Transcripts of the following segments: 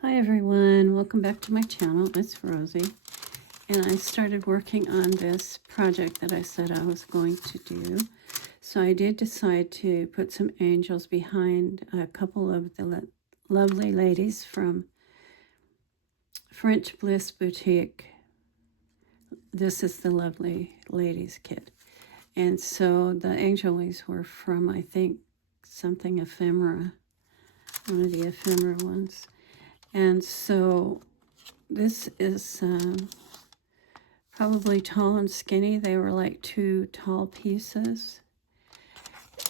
Hi everyone, welcome back to my channel. It's Rosie, and I started working on this project that I said I was going to do. So I did decide to put some angels behind a couple of the lovely ladies from French Bliss Boutique. This is the Lovely Ladies kit. And so the angel wings were from, I think, something ephemera, one of the ephemera ones. And so this is probably tall and skinny. They were like 2 tall pieces.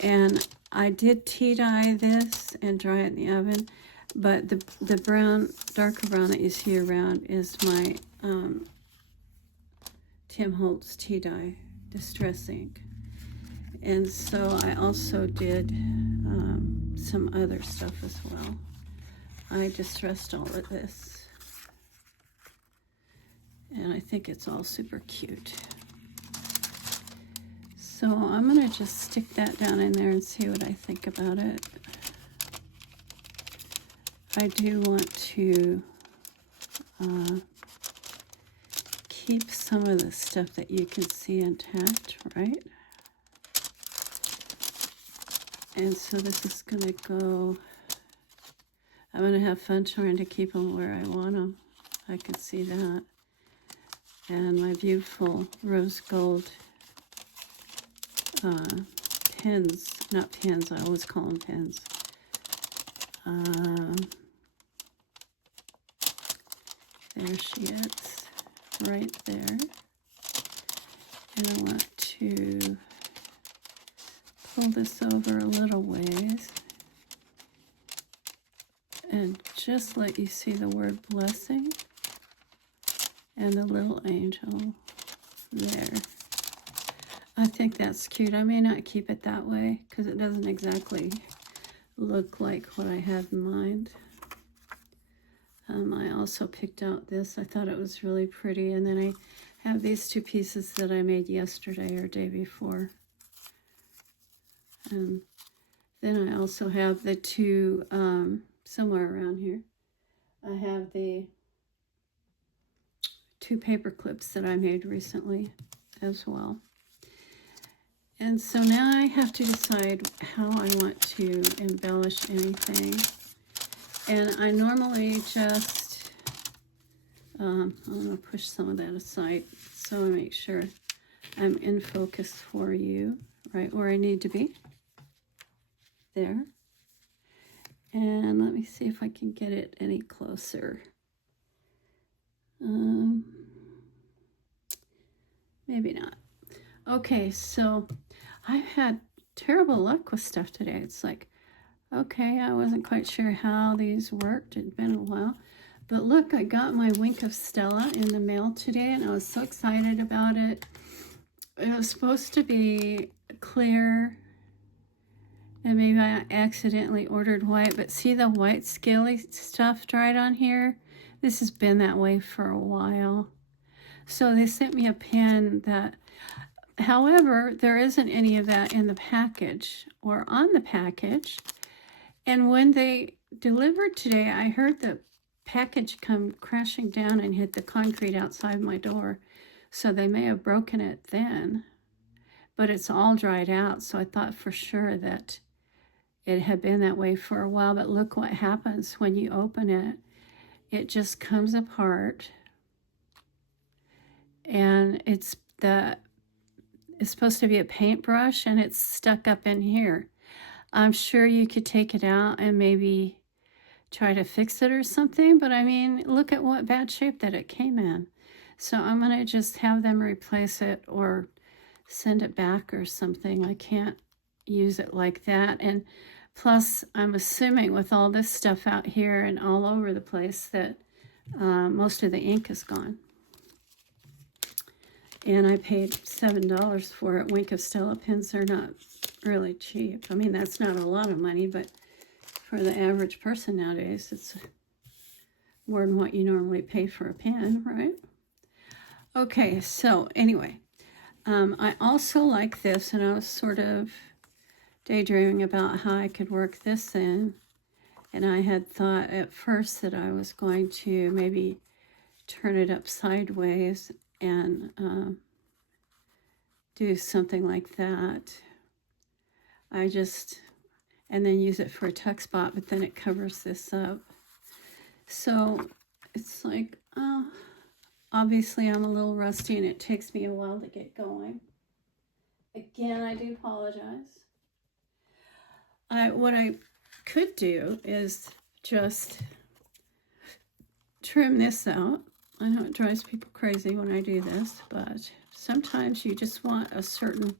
And I did tea dye this and dry it in the oven. But the brown, darker brown that you see around is my Tim Holtz tea dye distress ink. And so I also did some other stuff as well. I distressed all of this, and I think it's all super cute. So I'm going to just stick that down in there and see what I think about it. I do want to keep some of the stuff that you can see intact, right? And so this is going to go... I'm going to have fun trying to keep them where I want them. I can see that. And my beautiful rose gold pins, not pins, I always call them pins. There she is, right there. And I want to pull this over a little ways and just let you see the word blessing and the little angel there. I think that's cute. I may not keep it that way because it doesn't exactly look like what I had in mind. I also picked out this. I thought it was really pretty. And then I have these 2 pieces that I made yesterday or day before. And then I also have the 2... somewhere around here, I have the 2 paper clips that I made recently as well. And so now I have to decide how I want to embellish anything. And I normally just, I'm going to push some of that aside so I make sure I'm in focus for you, right where I need to be. There. And let me see if I can get it any closer. Maybe not. Okay, so I've had terrible luck with stuff today. It's like, okay, I wasn't quite sure how these worked. It'd been a while. But look, I got my Wink of Stella in the mail today, and I was so excited about it. It was supposed to be clear, and maybe I accidentally ordered white, but see the white scaly stuff dried on here? This has been that way for a while. So they sent me a pen that, however, there isn't any of that in the package or on the package. And when they delivered today, I heard the package come crashing down and hit the concrete outside my door. So they may have broken it then, but it's all dried out. So I thought for sure that it had been that way for a while, but look what happens when you open it. It just comes apart, and it's supposed to be a paintbrush, and it's stuck up in here. I'm sure you could take it out and maybe try to fix it or something, but I mean, look at what bad shape that it came in. So I'm going to just have them replace it or send it back or something. I can't use it like that. And plus, I'm assuming with all this stuff out here and all over the place that most of the ink is gone. And I paid $7 for it. Wink of Stella pens are not really cheap. I mean, that's not a lot of money, but for the average person nowadays, it's more than what you normally pay for a pen, right? Okay, so anyway, I also like this, and I was sort of daydreaming about how I could work this in. And I had thought at first that I was going to maybe turn it up sideways and do something like that. And then use it for a tuck spot, but then it covers this up. So it's like, obviously I'm a little rusty and it takes me a while to get going. Again, I do apologize. What I could do is just trim this out. I know it drives people crazy when I do this, but sometimes you just want a certain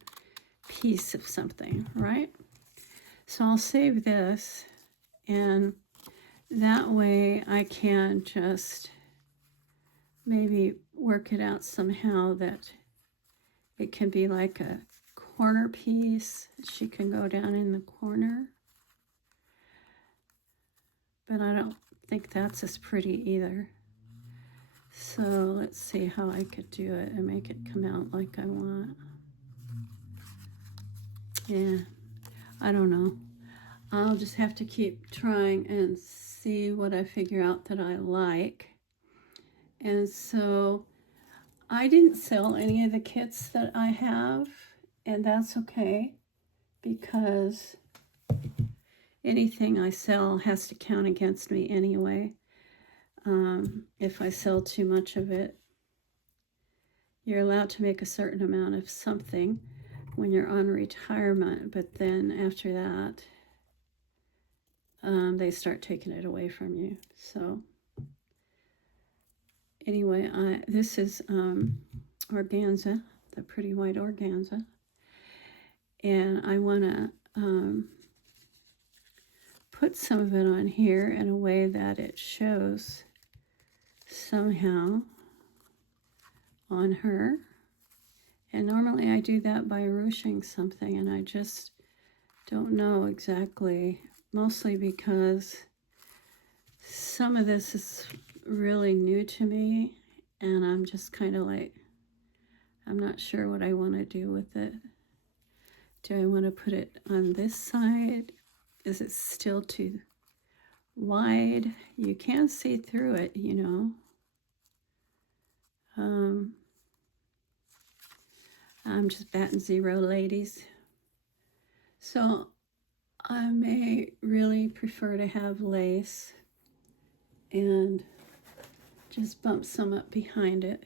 piece of something, right? So I'll save this, and that way I can just maybe work it out somehow that it can be like a corner piece. She can go down in the corner. But I don't think that's as pretty either. So let's see how I could do it and make it come out like I want. Yeah, I don't know. I'll just have to keep trying and see what I figure out that I like. And so I didn't sell any of the kits that I have, and that's okay, because anything I sell has to count against me anyway. If I sell too much of it, you're allowed to make a certain amount of something when you're on retirement, but then after that, they start taking it away from you. So anyway, this is organza, the pretty white organza, and I want to put some of it on here in a way that it shows somehow on her. And normally I do that by ruching something, and I just don't know exactly, mostly because some of this is really new to me, and I'm just kind of like, I'm not sure what I want to do with it. Do I want to put it on this side? Is it still too wide? You can see through it, you know. I'm just batting zero, ladies. So I may really prefer to have lace and just bump some up behind it,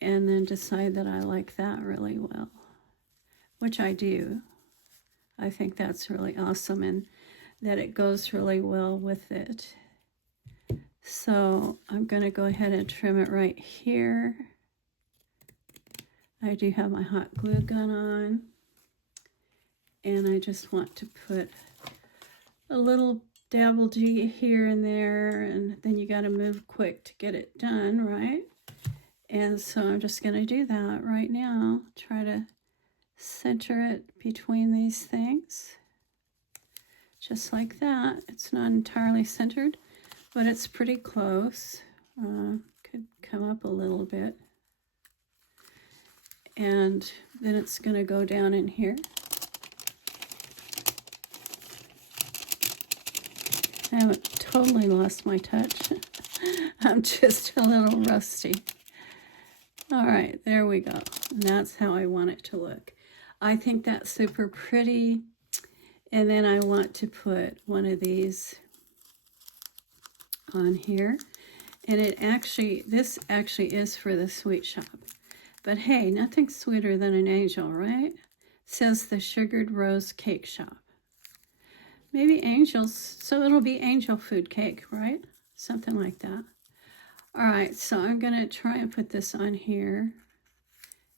and then decide that I like that really well, which I do. I think that's really awesome, and that it goes really well with it. So I'm going to go ahead and trim it right here. I do have my hot glue gun on, and I just want to put a little dabble G here and there, and then you got to move quick to get it done, right? And so I'm just going to do that right now. Try to center it between these things. Just like that. It's not entirely centered, but it's pretty close. Could come up a little bit. And then it's going to go down in here. I haven't totally lost my touch. I'm just a little rusty. All right, there we go. And that's how I want it to look. I think that's super pretty. And then I want to put one of these on here. And this actually is for the sweet shop. But hey, nothing sweeter than an angel, right? It says the Sugared Rose Cake Shop. Maybe angels, so it'll be angel food cake, right? Something like that. All right, so I'm going to try and put this on here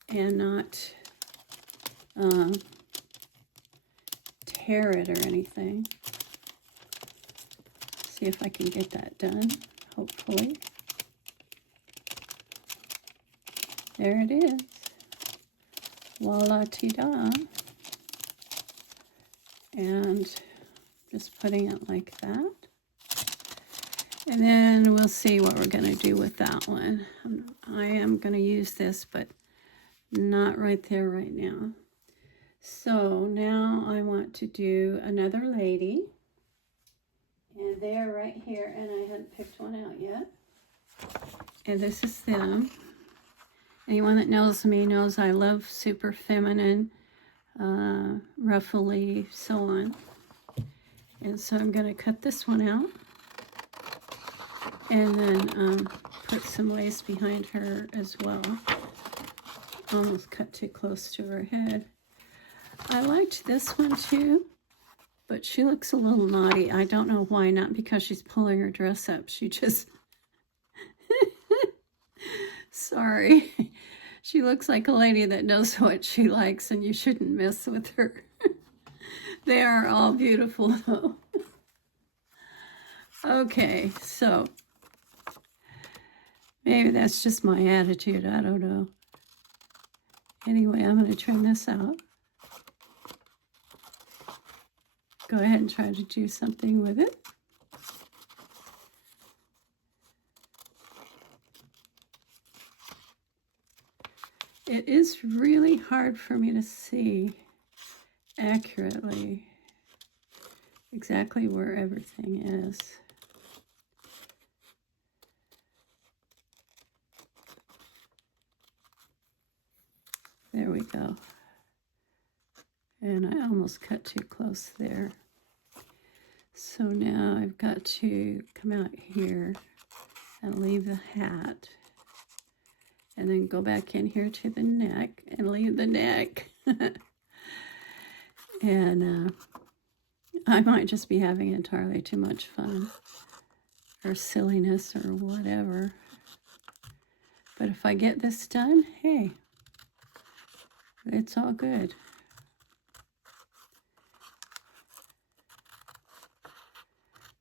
and not tear it or anything. See if I can get that done, hopefully. There it is. Voila-ti-da. And just putting it like that. And then we'll see what we're going to do with that one. I am going to use this, but not right there right now. So now I want to do another lady. And they're right here, and I hadn't picked one out yet. And this is them. Anyone that knows me knows I love super feminine, ruffly, so on. And so I'm going to cut this one out. And then put some lace behind her as well. Almost cut too close to her head. I liked this one too, but she looks a little naughty. I don't know why, not because she's pulling her dress up. She just, sorry. She looks like a lady that knows what she likes, and you shouldn't mess with her. They are all beautiful though. Okay, so maybe that's just my attitude. I don't know. Anyway, I'm going to trim this out. Go ahead and try to do something with it. It is really hard for me to see accurately exactly where everything is. There we go. And I almost cut too close there. So now I've got to come out here and leave the hat. And then go back in here to the neck and leave the neck. And I might just be having entirely too much fun or silliness or whatever. But if I get this done, hey, it's all good.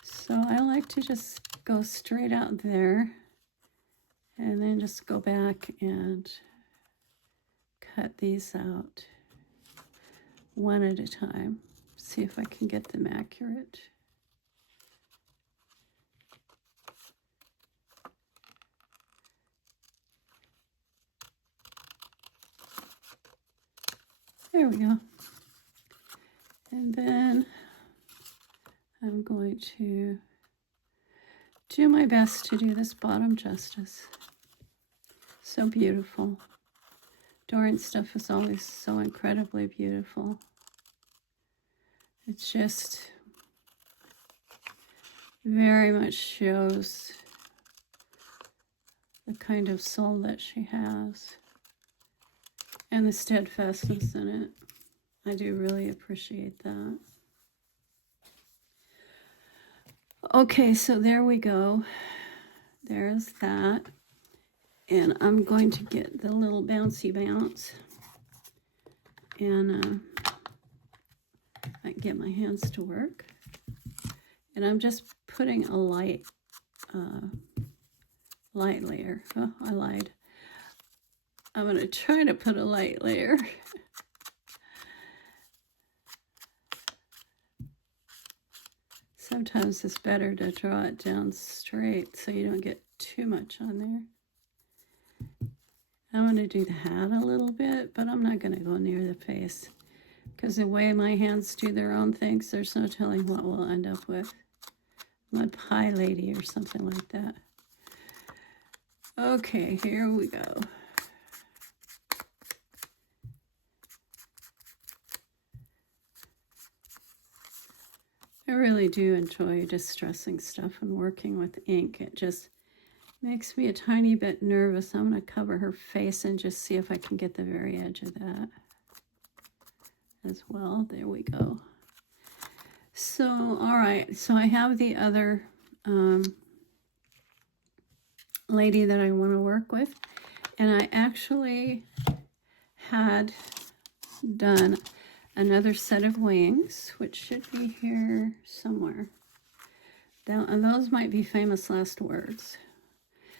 So I like to just go straight out there and then just go back and cut these out one at a time. See if I can get them accurate. There we go. And then I'm going to do my best to do this bottom justice. So beautiful. Dorian's stuff is always so incredibly beautiful. It just very much shows the kind of soul that she has and the steadfastness in it. I do really appreciate that. Okay, so there we go. There's that. And I'm going to get the little bouncy bounce and I get my hands to work. And I'm just putting a light layer. Oh, I lied. I'm going to try to put a light layer. Sometimes it's better to draw it down straight so you don't get too much on there. I'm going to do the hat a little bit, but I'm not going to go near the face because the way my hands do their own things, there's no telling what we'll end up with. Mud pie lady or something like that. Okay, here we go. I really do enjoy distressing stuff and working with ink. It just makes me a tiny bit nervous. I'm going to cover her face and just see if I can get the very edge of that as well. There we go. So, all right. So I have the other lady that I want to work with. And I actually had done another set of wings, which should be here somewhere. And those might be famous last words.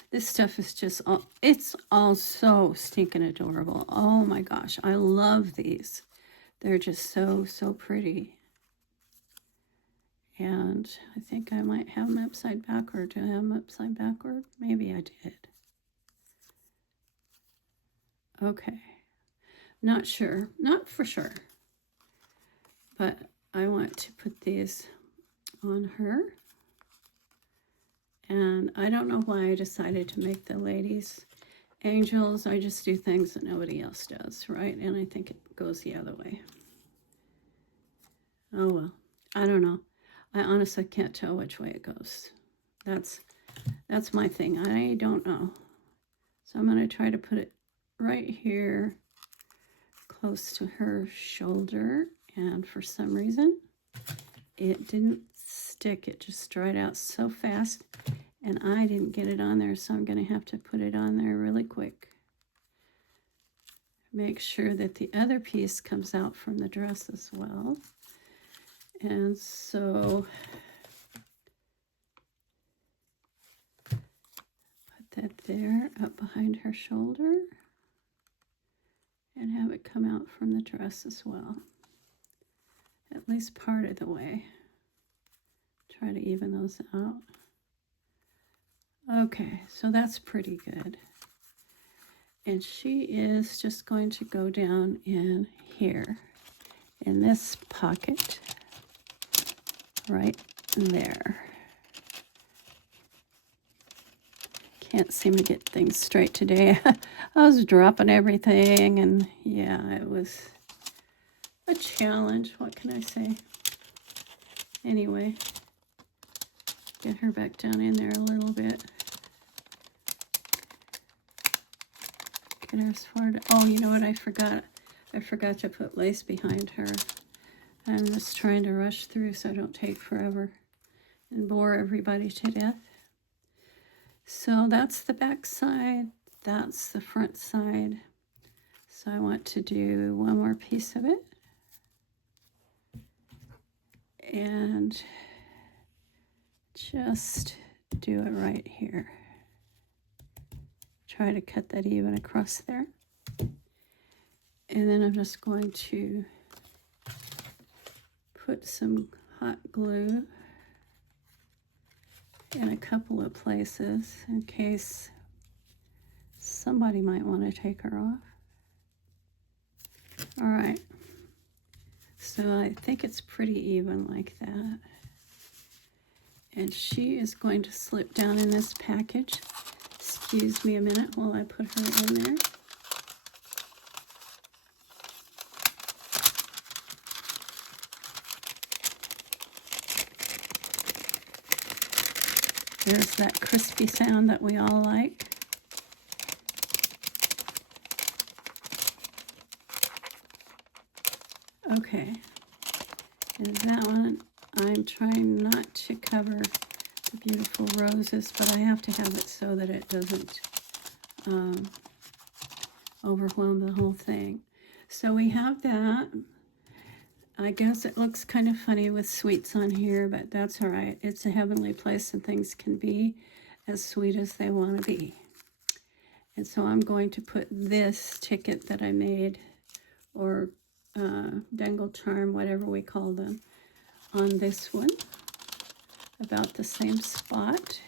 This stuff is just, it's all so stinking adorable. Oh my gosh, I love these. They're just so, so pretty. And I think I might have them upside backward. Do I have them upside backward? Maybe I did. Okay. Not sure. Not for sure. But I want to put these on her. And I don't know why I decided to make the ladies angels. I just do things that nobody else does, right? And I think it goes the other way. Oh, well, I don't know. I honestly can't tell which way it goes. That's my thing. I don't know. So I'm going to try to put it right here close to her shoulder. And for some reason, it didn't stick. It just dried out so fast. And I didn't get it on there, so I'm going to have to put it on there really quick. Make sure that the other piece comes out from the dress as well. And so put that there up behind her shoulder and have it come out from the dress as well. At least part of the way. Try to even those out. Okay, so that's pretty good. And she is just going to go down in here, in this pocket, right there. Can't seem to get things straight today. I was dropping everything, and yeah, it was a challenge. What can I say? Anyway, get her back down in there a little bit. Get her as far to, oh, you know what I forgot? I forgot to put lace behind her. I'm just trying to rush through so I don't take forever and bore everybody to death. So that's the back side. That's the front side. So I want to do one more piece of it. And just do it right here. Try to cut that even across there. And then I'm just going to put some hot glue in a couple of places in case somebody might want to take her off. All right. So I think it's pretty even like that. And she is going to slip down in this package. Excuse me a minute while I put her in there. There's that crispy sound that we all like. Okay, and that one, I'm trying not to cover the beautiful roses, but I have to have it so that it doesn't overwhelm the whole thing. So we have that. I guess it looks kind of funny with sweets on here, but that's all right. It's a heavenly place and things can be as sweet as they want to be. And so I'm going to put this ticket that I made, or dangle charm, whatever we call them, on this one, about the same spot.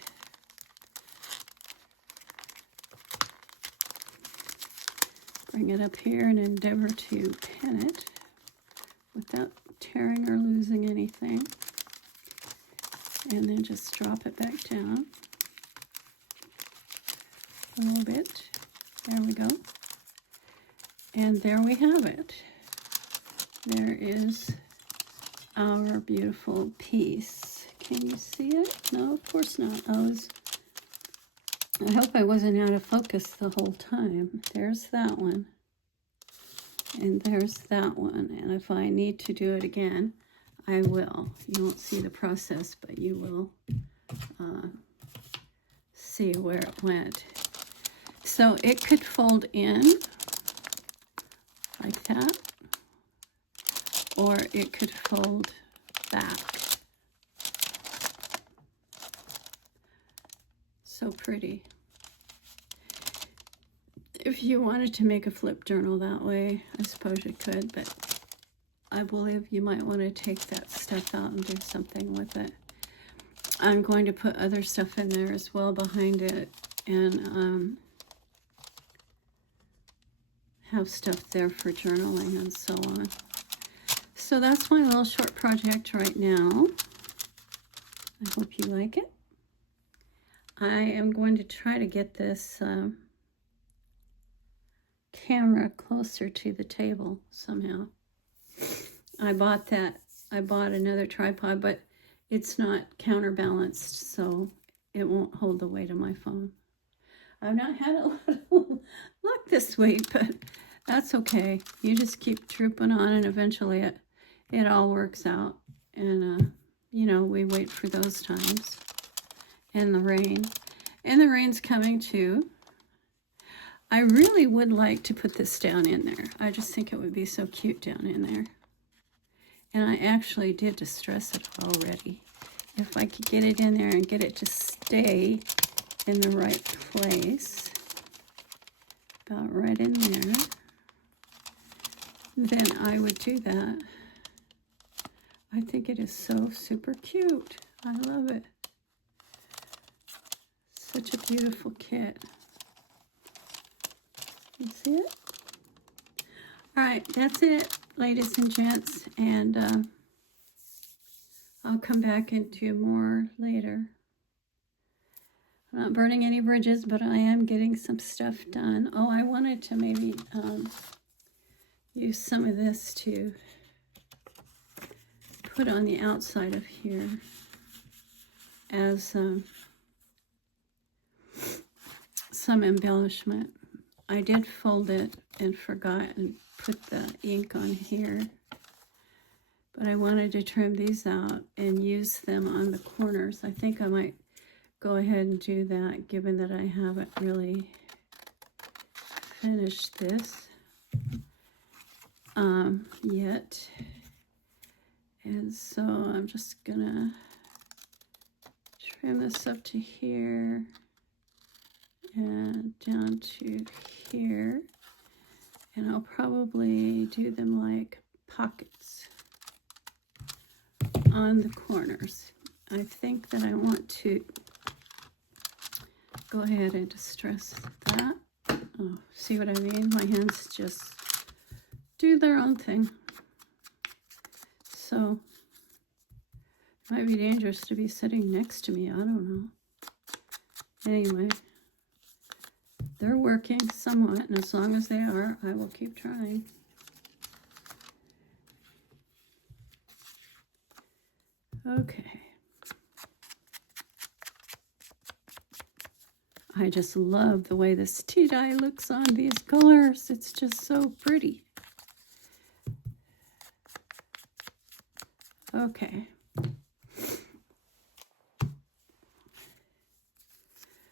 Bring it up here and endeavor to pin it without tearing or losing anything. And then just drop it back down a little bit. There we go. And there we have it. There is our beautiful piece. Can you see it? No, of course not. I hope I wasn't out of focus the whole time. There's that one. And there's that one. And if I need to do it again, I will. You won't see the process, but you will see where it went. So it could fold in like that, or it could fold back. So pretty. If you wanted to make a flip journal that way, I suppose you could, but I believe you might want to take that stuff out and do something with it. I'm going to put other stuff in there as well behind it, and have stuff there for journaling and so on. So that's my little short project right now. I hope you like it. I am going to try to get this camera closer to the table somehow. I bought another tripod, but it's not counterbalanced, so it won't hold the weight of my phone. I've not had a lot of luck this week, but that's okay. You just keep trooping on, and eventually it all works out. And, you know, we wait for those times. And the rain. And the rain's coming too. I really would like to put this down in there. I just think it would be so cute down in there. And I actually did distress it already. If I could get it in there and get it to stay in the right place, about right in there, then I would do that. I think it is so super cute. I love it. Such a beautiful kit. You see it? All right, that's it, ladies and gents, and I'll come back and do more later. I'm not burning any bridges, but I am getting some stuff done. Oh, I wanted to maybe use some of this to put on the outside of here as some embellishment. I did fold it and forgot and put the ink on here, but I wanted to trim these out and use them on the corners. I think I might go ahead and do that, given that I haven't really finished this yet. And so I'm just gonna trim this up to here and down to here. And I'll probably do them like pockets on the corners. I think that I want to go ahead and distress that. Oh, see what I mean? My hands just do their own thing. So it might be dangerous to be sitting next to me. I don't know. Anyway, they're working somewhat, and as long as they are, I will keep trying. Okay. I just love the way this tea dye looks on these colors. It's just so pretty. Okay.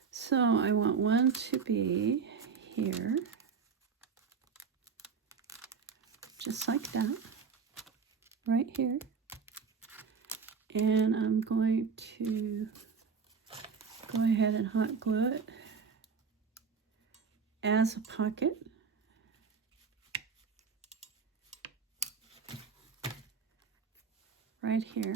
So I want one to be here, just like that, right here. And I'm going to go ahead and hot glue it as a pocket. Right here.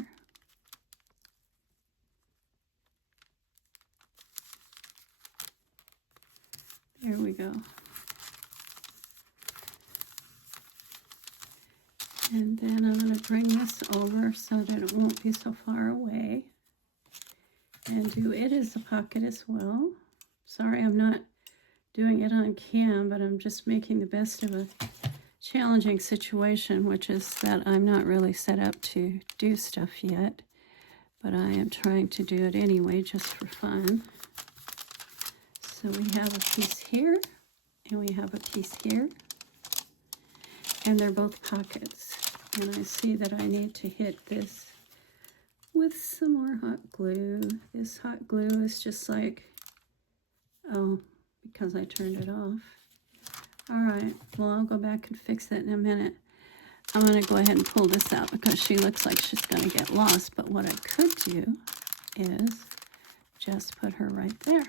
There we go. And then I'm going to bring this over so that it won't be so far away. And do it as a pocket as well. Sorry, I'm not doing it on cam, but I'm just making the best of a challenging situation, which is that I'm not really set up to do stuff yet, but I am trying to do it anyway, just for fun. So we have a piece here, and we have a piece here, and they're both pockets. And I see that I need to hit this with some more hot glue. This hot glue is just like, oh, because I turned it off. All right, well, I'll go back and fix that in a minute. I'm going to go ahead and pull this out because she looks like she's going to get lost. But what I could do is just put her right there.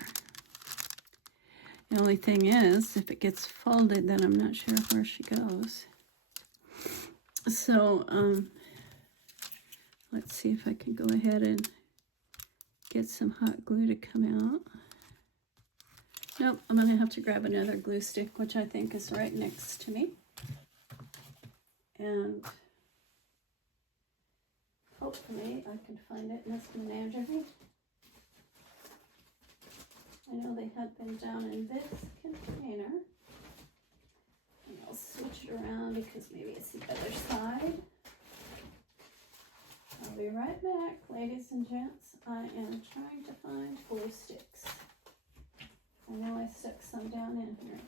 The only thing is, if it gets folded, then I'm not sure where she goes. So, let's see if I can go ahead and get some hot glue to come out. Nope, I'm going to have to grab another glue stick, which I think is right next to me. And hopefully I can find it in this menagerie. had been down in this container. And I'll switch it around because maybe it's the other side. I'll be right back, ladies and gents. I am trying to find glue sticks. I know I stuck some down in here.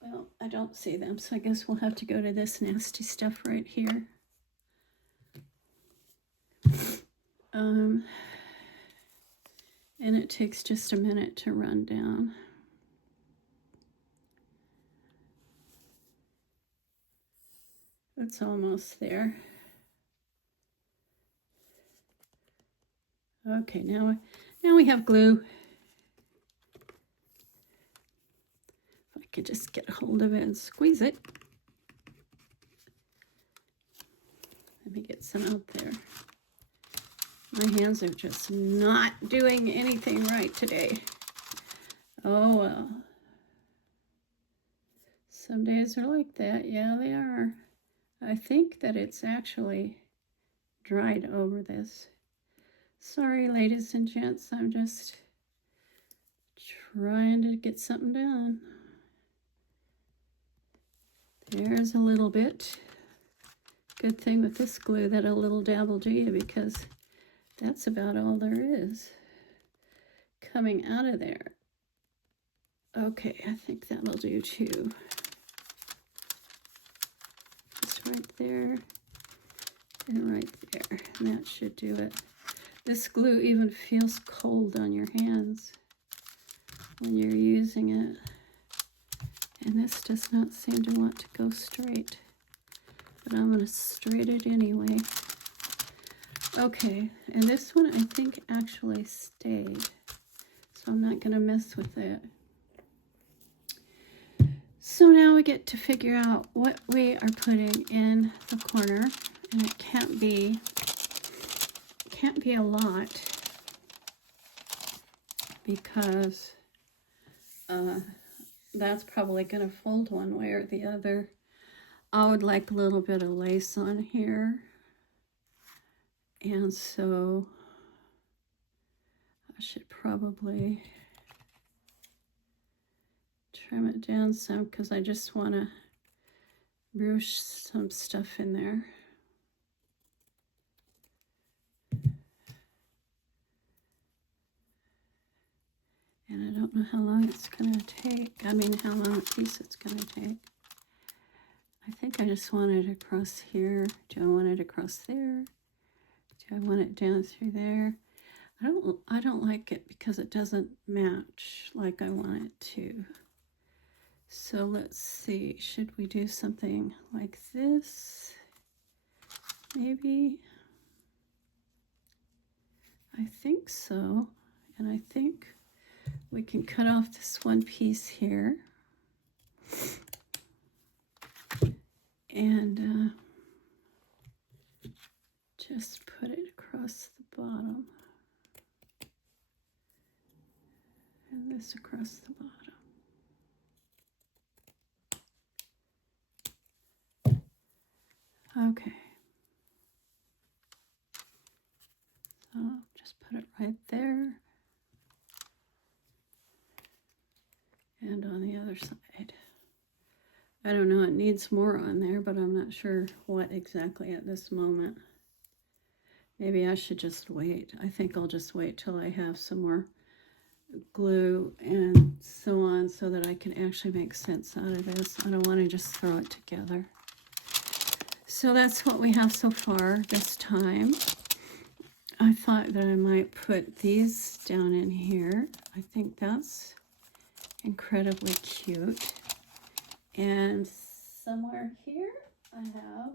Well, I don't see them, so I guess we'll have to go to this nasty stuff right here. And it takes just a minute to run down. It's almost there. Okay, now we have glue. If I could just get a hold of it and squeeze it. Let me get some out there. My hands are just not doing anything right today. Oh well. Some days are like that. Yeah, they are. I think that it's actually dried over this. Sorry, ladies and gents. I'm just trying to get something done. There's a little bit. Good thing with this glue that a little dab will do you, because that's about all there is coming out of there. Okay, I think that'll do too. Just right there and right there, and that should do it. This glue even feels cold on your hands when you're using it. And this does not seem to want to go straight, but I'm going to straight it anyway. Okay, and this one I think actually stayed, so I'm not going to mess with it. So now we get to figure out what we are putting in the corner, and it can't be a lot, because that's probably going to fold one way or the other. I would like a little bit of lace on here. And so I should probably trim it down some, because I just want to ruche some stuff in there. And I don't know how long it's going to take. I mean, how long a piece it's going to take. I think I just want it across here. Do I want it across there? Do I want it down through there? I don't like it because it doesn't match like I want it to. So let's see. Should we do something like this? Maybe. I think so. And I think we can cut off this one piece here. And just put it across the bottom. And this across the bottom. Okay. So just put it right there. And on the other side. I don't know, it needs more on there, but I'm not sure what exactly at this moment. Maybe I should just wait. I think I'll just wait till I have some more glue and so on, so that I can actually make sense out of this. I don't want to just throw it together. So that's what we have so far this time. I thought that I might put these down in here. I think that's incredibly cute. And somewhere here I have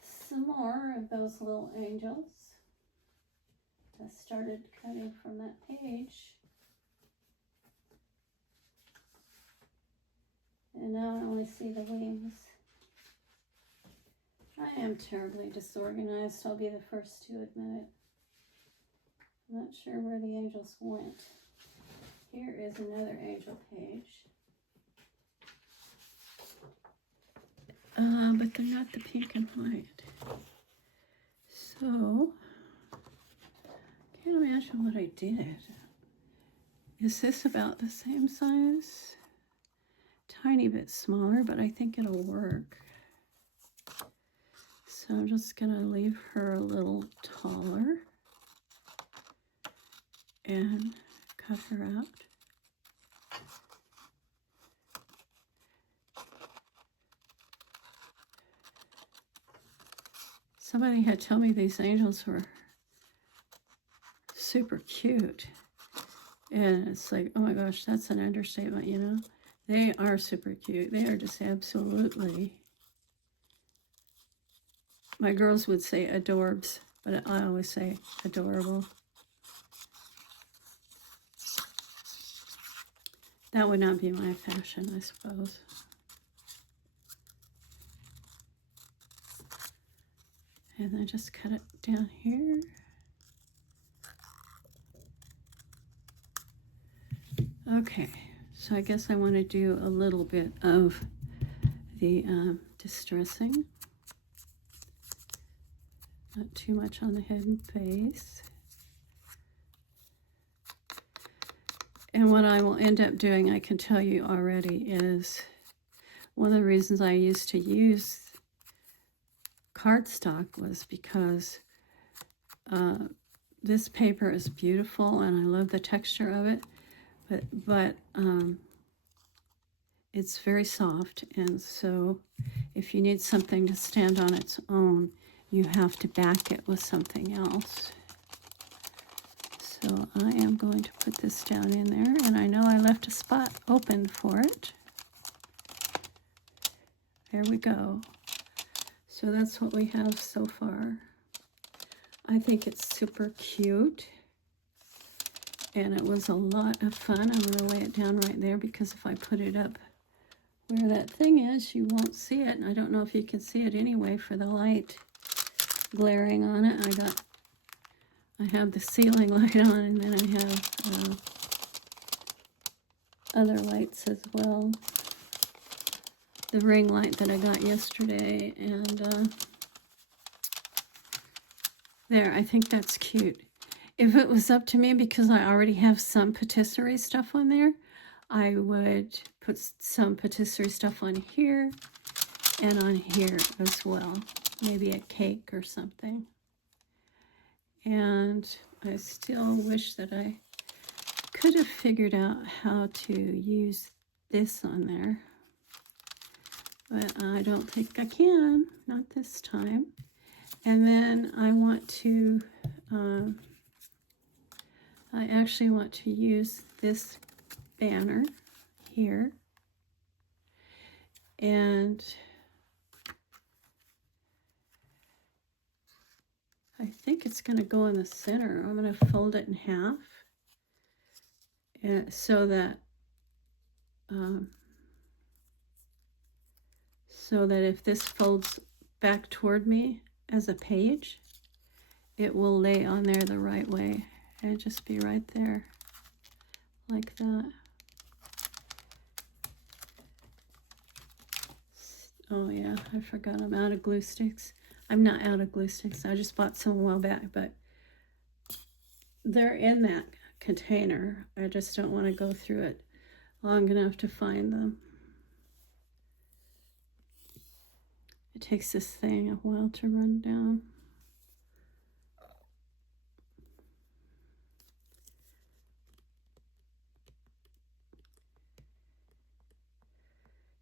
some more of those little angels. I started cutting from that page. And now I only see the wings. I am terribly disorganized. I'll be the first to admit it. I'm not sure where the angels went. Here is another angel page. But they're not the pink and white. So, can't imagine what I did. Is this about the same size? Tiny bit smaller, but I think it'll work. So I'm just going to leave her a little taller and cut her out. Somebody had told me these angels were super cute. And it's like, oh my gosh, that's an understatement, you know? They are super cute. They are just absolutely, my girls would say adorbs, but I always say adorable. That would not be my fashion, I suppose. And then just cut it down here. Okay, so I guess I want to do a little bit of the distressing. Not too much on the head and face. And what I will end up doing, I can tell you already, is one of the reasons I used to use cardstock was because this paper is beautiful and I love the texture of it, but it's very soft, and so if you need something to stand on its own, you have to back it with something else. So I am going to put this down in there, and I know I left a spot open for it. There we go. So that's what we have so far. I think it's super cute, and it was a lot of fun. I'm going to lay it down right there because if I put it up where that thing is, you won't see it. And I don't know if you can see it anyway for the light glaring on it. I have the ceiling light on, and then I have other lights as well. The ring light that I got yesterday, and there, I think that's cute. If it was up to me, because I already have some patisserie stuff on there, I would put some patisserie stuff on here and on here as well. Maybe a cake or something. And I still wish that I could have figured out how to use this on there. But I don't think I can, not this time. And then I want to, I actually want to use this banner here. And I think it's going to go in the center. I'm going to fold it in half so that if this folds back toward me as a page, it will lay on there the right way and just be right there like that. Oh yeah, I forgot I'm out of glue sticks. I'm not out of glue sticks. I just bought some a while back, but they're in that container. I just don't want to go through it long enough to find them. It takes this thing a while to run down.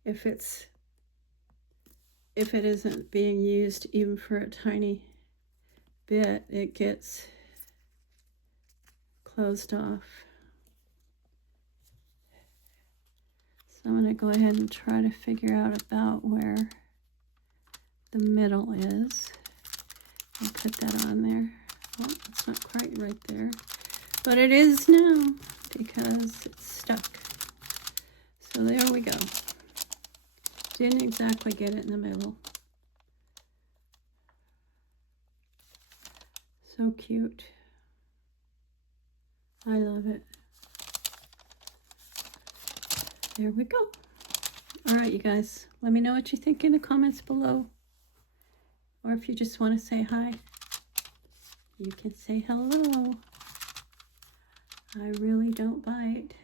If it isn't being used even for a tiny bit, it gets closed off. So I'm going to go ahead and try to figure out about where the middle is and put that on there. Well, it's not quite right there, but it is now because it's stuck. So there we go. Didn't exactly get it in the middle. So cute. I love it. There we go. All right, you guys, let me know what you think in the comments below. Or if you just want to say hi, you can say hello. I really don't bite.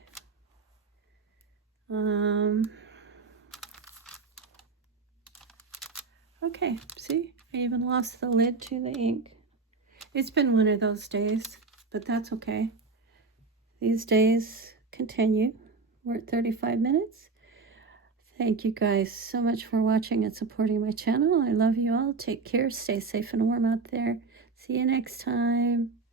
Okay, see, I even lost the lid to the ink. It's been one of those days, but that's okay. These days continue. We're at 35 minutes. Thank you guys so much for watching and supporting my channel. I love you all. Take care. Stay safe and warm out there. See you next time.